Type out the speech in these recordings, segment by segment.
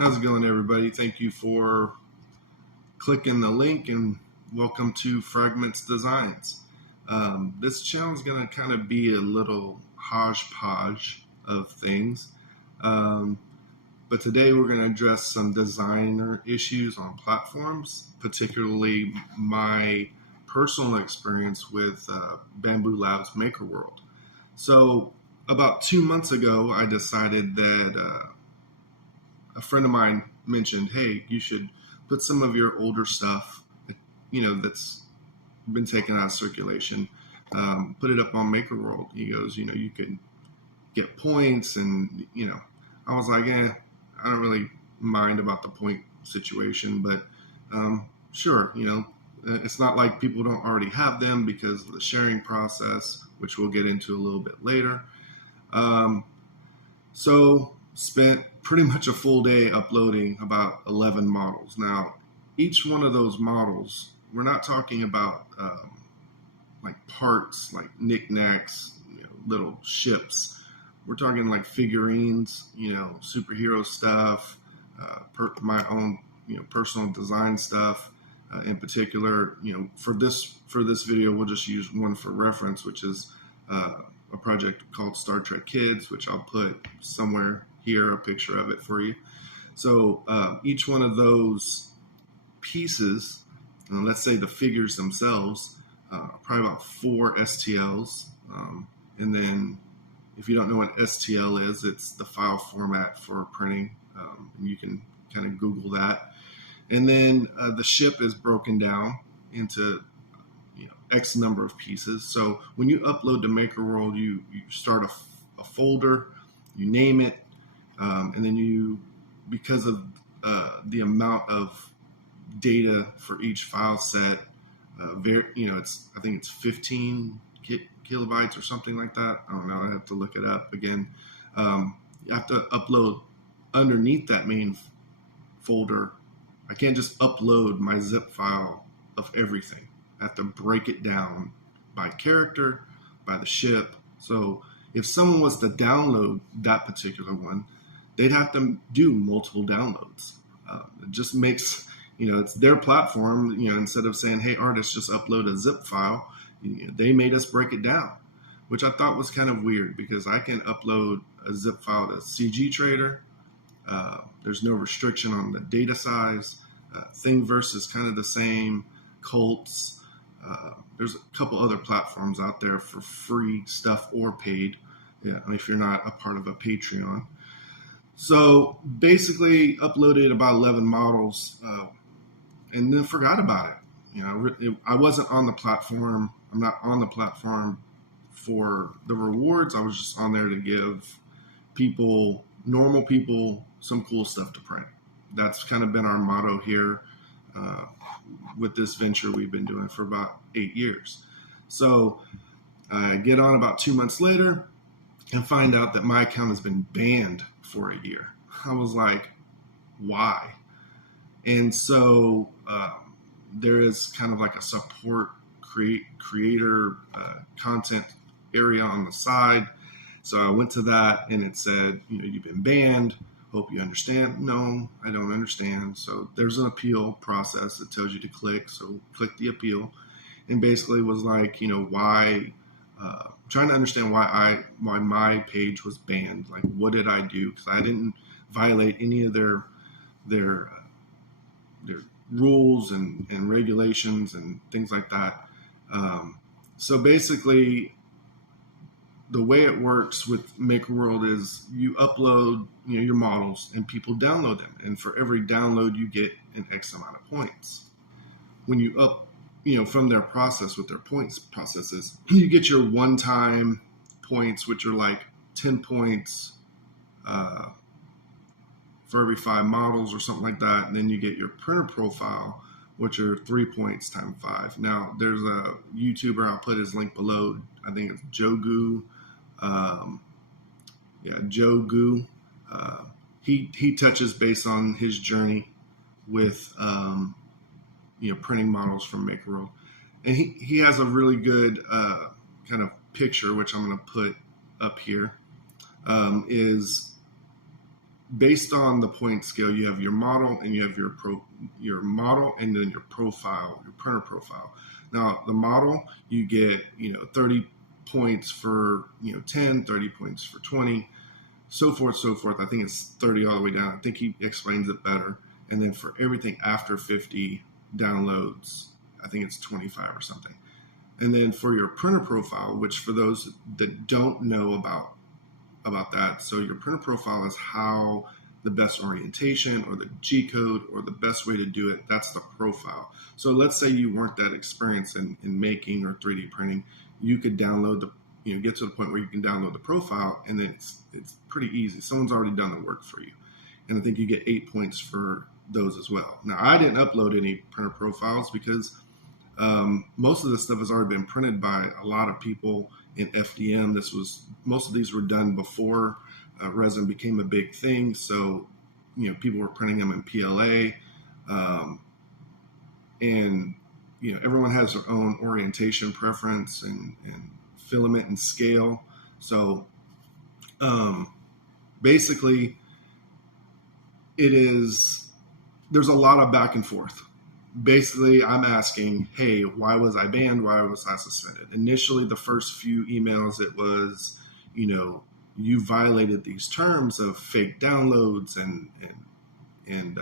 How's it going, everybody? Thank you for clicking the link and welcome to Fragments Designs. This channel is going to kind of be a little hodgepodge of things, but today we're going to address some designer issues on platforms, particularly my personal experience with Bambu Labs Makerworld. So about 2 months ago, I decided that a friend of mine mentioned, hey, you should put some of your older stuff, that's been taken out of circulation, put it up on Makerworld. He goes, you can get points, and I was like, I don't really mind about the point situation, but sure, it's not like people don't already have them because of the sharing process, which we'll get into a little bit later. So spent pretty much a full day uploading about 11 models. Now, each one of those models, we're not talking about like parts, like knickknacks, little ships. We're talking like figurines, superhero stuff, my own, personal design stuff. In particular, for this video, we'll just use one for reference, which is a project called Star Trek Kids, which I'll put somewhere here, a picture of it for you. So each one of those pieces, let's say the figures themselves, probably about 4 STLs. And then if you don't know what STL is, it's the file format for printing. And you can kind of Google that. And then the ship is broken down into X number of pieces. So when you upload to Makerworld, you start a folder, you name it, and then because of the amount of data for each file set, I think it's 15 kilobytes or something like that. I don't know. I have to look it up again. You have to upload underneath that main folder. I can't just upload my zip file of everything. I have to break it down by character, by the ship. So if someone was to download that particular one, they'd have to do multiple downloads. It just makes, it's their platform, instead of saying, hey, artists, just upload a zip file, they made us break it down, which I thought was kind of weird because I can upload a zip file to CG Trader. There's no restriction on the data size. Thingiverse is kind of the same. Cults. There's a couple other platforms out there for free stuff or paid, if you're not a part of a Patreon. So basically uploaded about 11 models and then forgot about it. I wasn't on the platform. I'm not on the platform for the rewards. I was just on there to give normal people, some cool stuff to print. That's kind of been our motto here. With this venture we've been doing for about 8 years. So I get on about 2 months later and find out that my account has been banned for a year. I was like, why? And so there is kind of like a support creator content area on the side. So I went to that and it said, you've been banned. Hope you understand. No, I don't understand. So there's an appeal process that tells you to click. So click the appeal, and basically was like, why? Trying to understand why my page was banned. Like, what did I do? Because I didn't violate any of their rules and regulations and things like that. So basically, the way it works with Makerworld is you upload, your models and people download them. And for every download, you get an X amount of points. When you from their process with their points processes, you get your one-time points, which are like 10 points for every 5 models or something like that. And then you get your printer profile, which are 3 points times 5. Now, there's a YouTuber, I'll put his link below. I think it's Jogu. Joe Goo. He touches base on his journey with printing models from Makerworld, and he has a really good kind of picture, which I'm going to put up here. Is based on the point scale, you have your model and you have your model and then your profile, your printer profile. Now the model, you get 30 points for 10, 30 points for 20, so forth, so forth. I think it's 30 all the way down. I think he explains it better. And then for everything after 50 downloads, I think it's 25 or something. And then for your printer profile, which for those that don't know about that, so your printer profile is how the best orientation or the G code or the best way to do it. That's the profile. So let's say you weren't that experienced in making or 3D printing, you could download get to the point where you can download the profile, and then it's pretty easy. Someone's already done the work for you. And I think you get 8 points for those as well. Now, I didn't upload any printer profiles because most of this stuff has already been printed by a lot of people in FDM. Most of these were done before resin became a big thing. So, people were printing them in PLA. And, everyone has their own orientation preference and filament and scale. So basically there's a lot of back and forth. Basically, I'm asking, hey, why was I banned? Why was I suspended? Initially, the first few emails, it was, you violated these terms of fake downloads and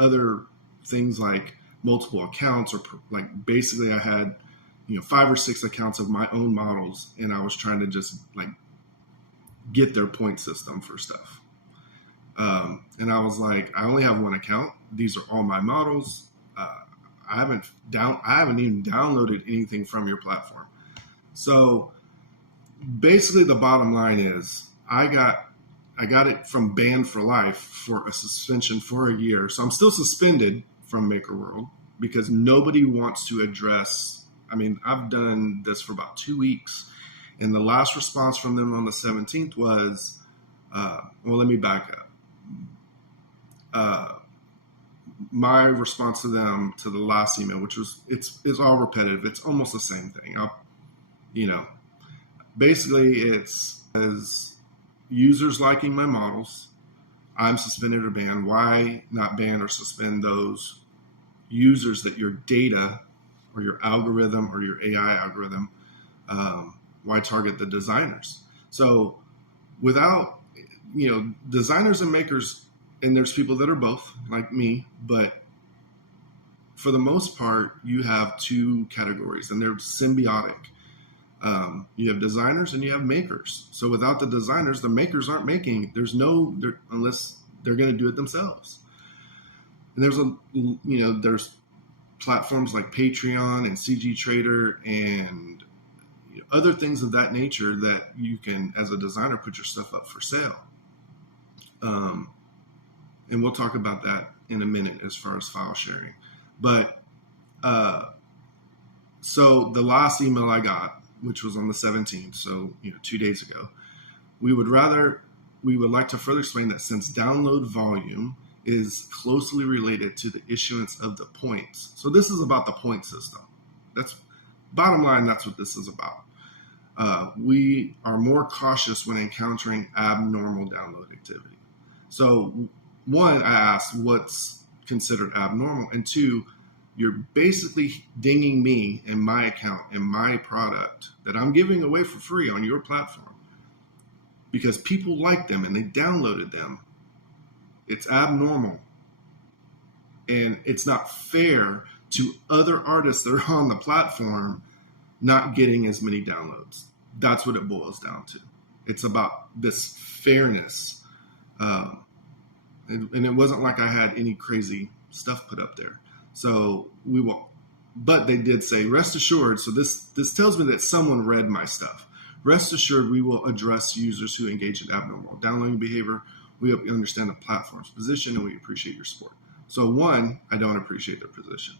other things like multiple accounts, or like basically I had 5 or 6 accounts of my own models, and I was trying to just like get their point system for stuff. And I was like, I only have one account. These are all my models. I haven't even downloaded anything from your platform. So basically, the bottom line is I got it from banned for life for a suspension for a year. So I'm still suspended from Makerworld because nobody wants to address. I mean, I've done this for about 2 weeks, and the last response from them on the 17th was, well, let me back up. My response to them to the last email, which was, it's all repetitive. It's almost the same thing. Basically it's as users liking my models, I'm suspended or banned. Why not ban or suspend those users that your data or your algorithm or your AI algorithm, why target the designers? So without, designers and makers, and there's people that are both like me, but for the most part, you have 2 categories and they're symbiotic. You have designers and you have makers. So without the designers, the makers aren't making. Unless they're going to do it themselves. And there's platforms like Patreon and CG Trader and other things of that nature that you can, as a designer, put your stuff up for sale. And we'll talk about that in a minute as far as file sharing. But so the last email I got, which was on the 17th, so 2 days ago, we would like to further explain that since download volume is closely related to the issuance of the points. So this is about the point system. That's bottom line. That's what this is about. We are more cautious when encountering abnormal download activity. So 1, I asked what's considered abnormal, and 2, you're basically dinging me and my account and my product that I'm giving away for free on your platform because people like them and they downloaded them. It's abnormal. And it's not fair to other artists that are on the platform not getting as many downloads. That's what it boils down to. It's about this fairness. And it wasn't like I had any crazy stuff put up there. So we will, but they did say, rest assured. So this tells me that someone read my stuff. Rest assured, we will address users who engage in abnormal downloading behavior. We hope you understand the platform's position and we appreciate your support. So 1, I don't appreciate their position.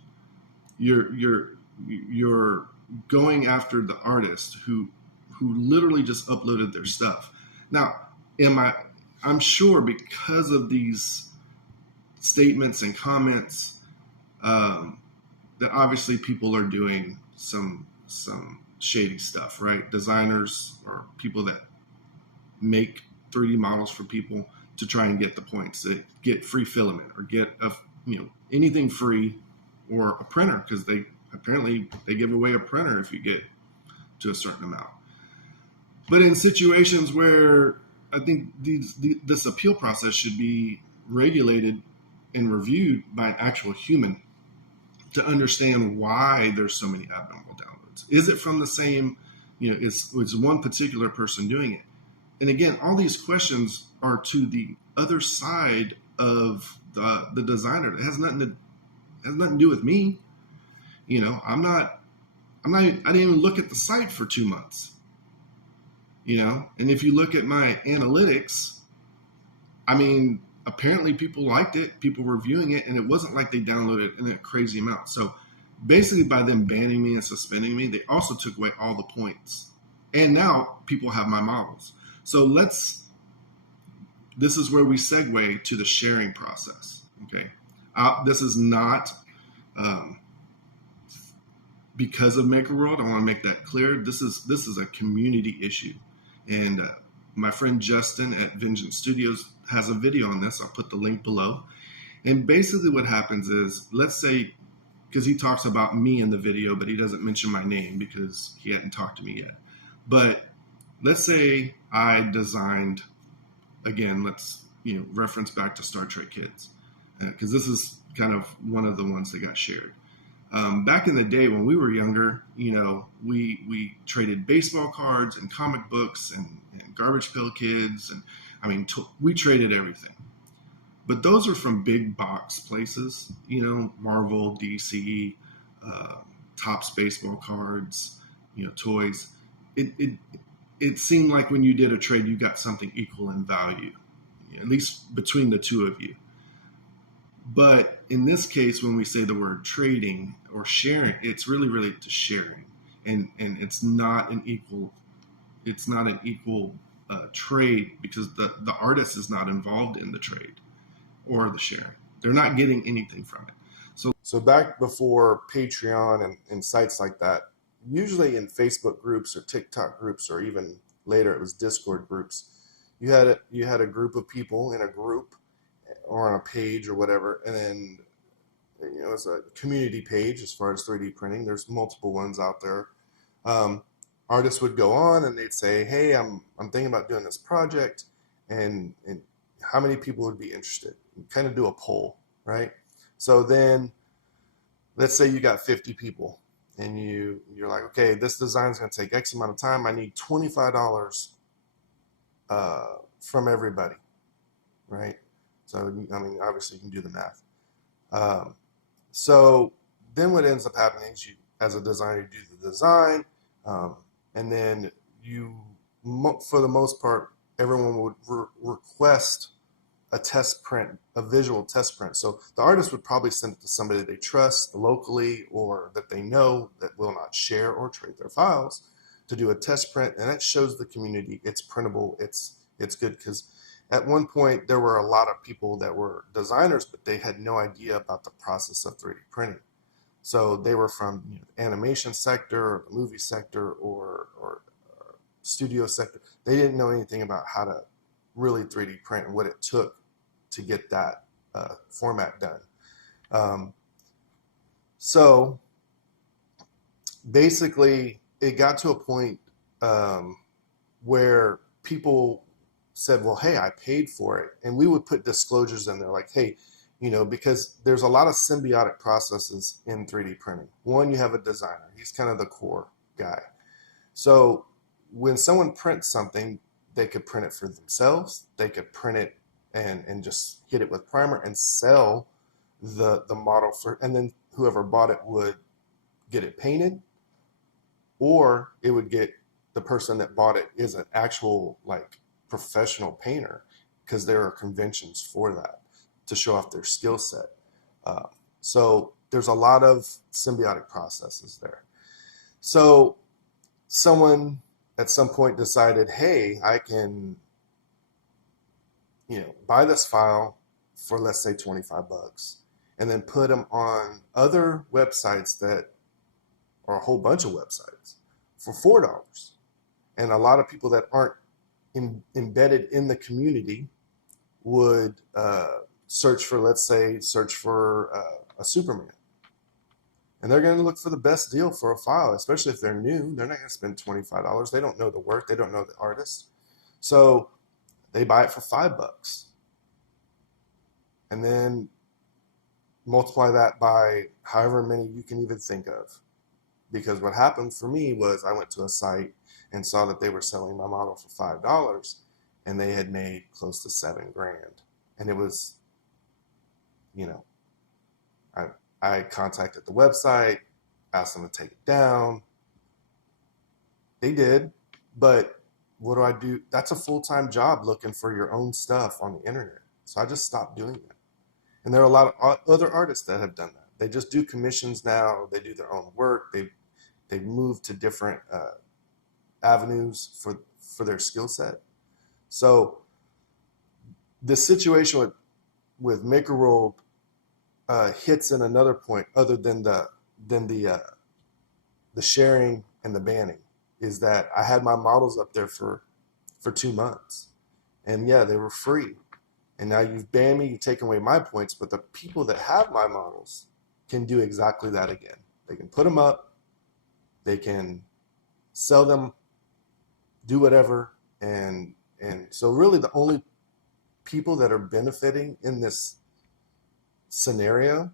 You're going after the artist who literally just uploaded their stuff. Now, I'm sure because of these statements and comments, that obviously people are doing some shady stuff, right? Designers or people that make 3D models for people, to try and get the points, to get free filament or get anything free, or a printer, because they give away a printer if you get to a certain amount. But in situations where I think this appeal process should be regulated and reviewed by an actual human to understand why there's so many abnormal downloads. Is it from the same, is one particular person doing it? And again, all these questions are to the other side of the designer. It has nothing to do with me. I didn't even look at the site for 2 months. And if you look at my analytics, apparently people liked it, people were viewing it, and it wasn't like they downloaded it in a crazy amount. So basically, by them banning me and suspending me, they also took away all the points. And now people have my models. So this is where we segue to the sharing process. Okay. This is not because of Makerworld. I want to make that clear. This is a community issue. And my friend Justin at Vengeance Studios has a video on this. I'll put the link below. And basically what happens is, let's say, because he talks about me in the video, but he doesn't mention my name because he hadn't talked to me yet. But let's say I designed, again, let's reference back to Star Trek Kids, because this is kind of one of the ones that got shared. Back in the day when we were younger, we traded baseball cards and comic books and Garbage Pail Kids, and we traded everything. But those are from big box places, Marvel, DC, Topps baseball cards, toys. It seemed like when you did a trade, you got something equal in value, at least between the two of you. But in this case, when we say the word trading or sharing, it's really related to sharing, and it's not an equal trade, because the artist is not involved in the trade or the sharing. They're not getting anything from it. So back before Patreon and sites like that, usually in Facebook groups or TikTok groups, or even later it was Discord groups, you had a group of people in a group or on a page or whatever, and then it's a community page as far as 3D printing. There's multiple ones out there. Artists would go on and they'd say, hey, I'm thinking about doing this project, and how many people would be interested? And kind of do a poll, right? So then let's say you got 50 people, and you're like, okay, this design is going to take X amount of time. I need $25 from everybody, right? So, obviously you can do the math. So then what ends up happening is, you, as a designer, you do the design, and then for the most part, everyone would request a test print, a visual test print. So the artist would probably send it to somebody they trust locally, or that they know that will not share or trade their files, to do a test print, and that shows the community it's printable, it's good. Because at one point there were a lot of people that were designers, but they had no idea about the process of 3D printing. So they were from the animation sector, or the movie sector, or studio sector. They didn't know anything about how to really 3D print and what it took to get that format done. So basically, it got to a point where people said, well, hey, I paid for it. And we would put disclosures in there like, hey, because there's a lot of symbiotic processes in 3D printing. One, you have a designer. He's kind of the core guy. So when someone prints something, they could print it for themselves. They could print it and just hit it with primer and sell the model and then whoever bought it would get it painted, or it would get, the person that bought it is an actual professional painter, because there are conventions for that to show off their skill set. So there's a lot of symbiotic processes there. So someone at some point decided, hey, I can buy this file for, let's say, $25, and then put them on other websites that are a whole bunch of websites for $4. And a lot of people that aren't embedded in the community would search for, let's say, a Superman. And they're going to look for the best deal for a file, especially if they're new. They're not going to spend $25. They don't know the work. They don't know the artist. So they buy it for $5. And then multiply that by however many you can even think of. Because what happened for me was I went to a site and saw that they were selling my model for $5 and they had made close to $7,000. And it was, you know, I contacted the website, asked them to take it down. They did, but what do I do? That's a full-time job looking for your own stuff on the internet. So I just stopped doing it. And there are a lot of other artists that have done that. They just do commissions now. They do their own work. They've moved to different avenues for their skill set. So the situation with Makerworld hits in another point other than the sharing and the banning, is that I had my models up there for 2 months, and yeah, they were free. And now you've banned me, you've taken away my points, but the people that have my models can do exactly that again. They can put them up, they can sell them, do whatever, and so really the only people that are benefiting in this scenario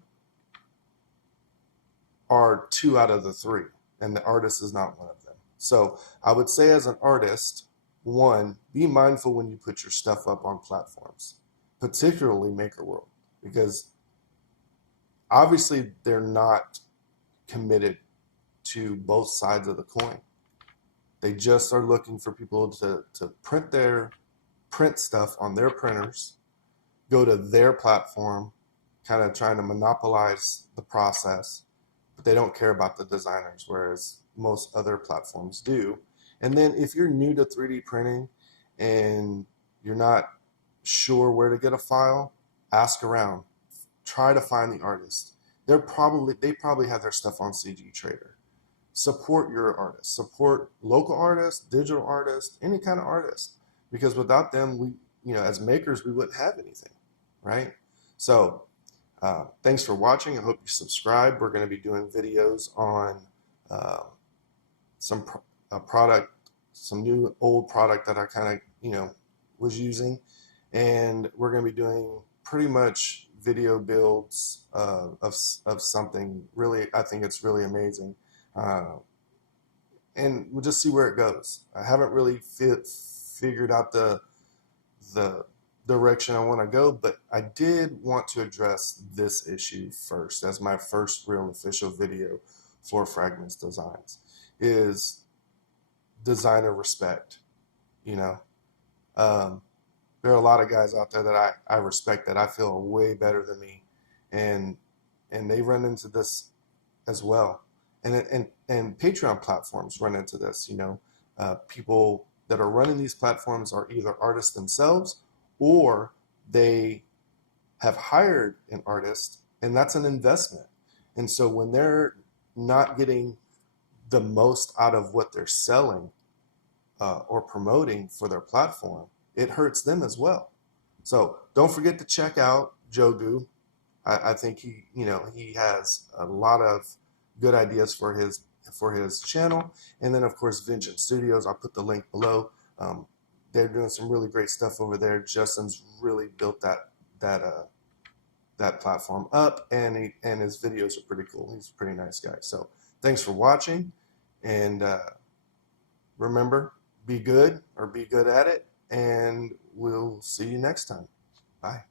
are 2 out of the 3, and the artist is not one of them. So I would say, as an artist, 1, be mindful when you put your stuff up on platforms, particularly Makerworld, because obviously they're not committed to both sides of the coin. They just are looking for people to print stuff on their printers, go to their platform, kind of trying to monopolize the process, but they don't care about the designers, whereas most other platforms do. And then if you're new to 3D printing and you're not sure where to get a file, ask around. Try to find the artist. They probably have their stuff on CG Trader. Support your artists. Support local artists, digital artists, any kind of artist, because without them, we, as makers, we wouldn't have anything, right? So thanks for watching. I hope you subscribe. We're going to be doing videos on some new old product that I kind of was using, and we're going to be doing pretty much video builds of something really, I think it's really amazing, and we'll just see where it goes. I haven't really figured out the direction I want to go, but I did want to address this issue first as my first real official video for Fragments Designs, is designer respect. There are a lot of guys out there that I respect that I feel are way better than me, and they run into this as well. And Patreon platforms run into this. People that are running these platforms are either artists themselves, or they have hired an artist, and that's an investment. And so when they're not getting the most out of what they're selling or promoting for their platform, it hurts them as well. So don't forget to check out Jogu. I think he has a lot of good ideas for his channel. And then of course Vengeance Studios, I'll put the link below. They're doing some really great stuff over there. Justin's really built that platform up, and his videos are pretty cool. He's a pretty nice guy. So thanks for watching, and remember, be good, or be good at it, and we'll see you next time. Bye.